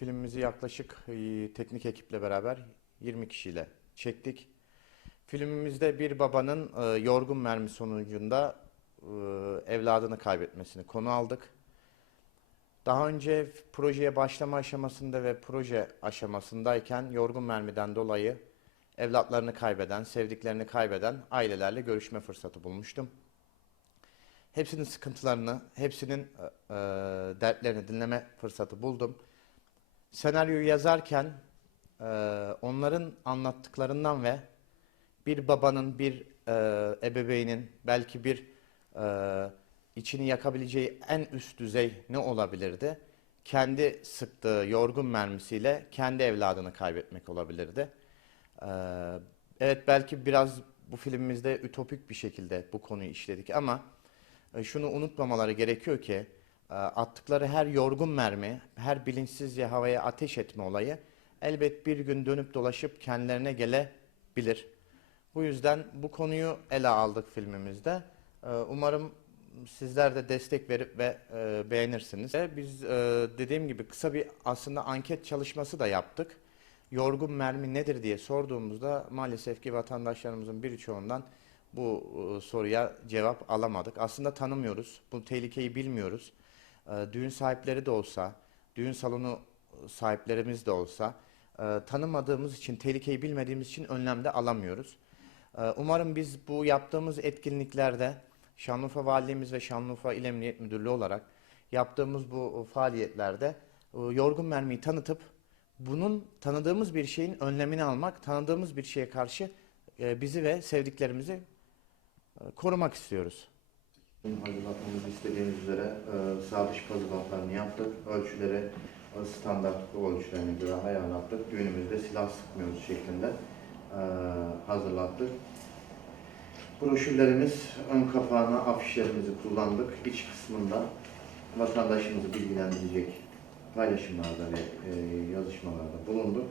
Filmimizi yaklaşık e, teknik ekiple beraber 20 kişiyle çektik. Filmimizde bir babanın e, yorgun mermi sonucunda e, evladını kaybetmesini konu aldık. Daha önce projeye başlama aşamasında ve proje aşamasındayken yorgun mermiden dolayı evlatlarını kaybeden, sevdiklerini kaybeden ailelerle görüşme fırsatı bulmuştum. Hepsinin sıkıntılarını, hepsinin e, e, dertlerini dinleme fırsatı buldum. Senaryoyu yazarken e, onların anlattıklarından ve bir babanın, bir e, ebeveynin belki bir e, içini yakabileceği en üst düzey ne olabilirdi? Kendi sıktığı yorgun mermisiyle kendi evladını kaybetmek olabilirdi. E, evet belki biraz bu filmimizde ütopik bir şekilde bu konuyu işledik ama e, şunu unutmamaları gerekiyor ki attıkları her yorgun mermi, her bilinçsizce havaya ateş etme olayı elbet bir gün dönüp dolaşıp kendilerine gelebilir. Bu yüzden bu konuyu ele aldık filmimizde. E, Umarım sizler de destek verip ve e, beğenirsiniz. Biz e, dediğim gibi kısa bir aslında anket çalışması da yaptık. Yorgun mermi nedir diye sorduğumuzda maalesef ki vatandaşlarımızın birçoğundan bu e, soruya cevap alamadık. Aslında tanımıyoruz. Bu tehlikeyi bilmiyoruz. E, düğün sahipleri de olsa, düğün salonu sahiplerimiz de olsa e, tanımadığımız için, tehlikeyi bilmediğimiz için önlem de alamıyoruz. E, umarım biz bu yaptığımız etkinliklerde Şanlıurfa Valiliğimiz ve Şanlıurfa İl Emniyet Müdürlüğü olarak yaptığımız bu faaliyetlerde e, yorgun mermiyi tanıtıp bunun tanıdığımız bir şeyin önlemini almak, tanıdığımız bir şeye karşı e, bizi ve sevdiklerimizi e, korumak istiyoruz. Hazırlatmamızı istediğimiz üzere e, sağ dış pazılatlarını yaptık. Ölçüleri e, standart kol ölçülerine göre ayarlattık. Düğünümüzde silah sıkmıyoruz şeklinde e, hazırlattık. Broşürlerimiz ön kapağına afişlerimizi kullandık. İç kısmında vatandaşımızı bilgilendirecek paylaşımlarda ve e, yazışmalarda bulunduk.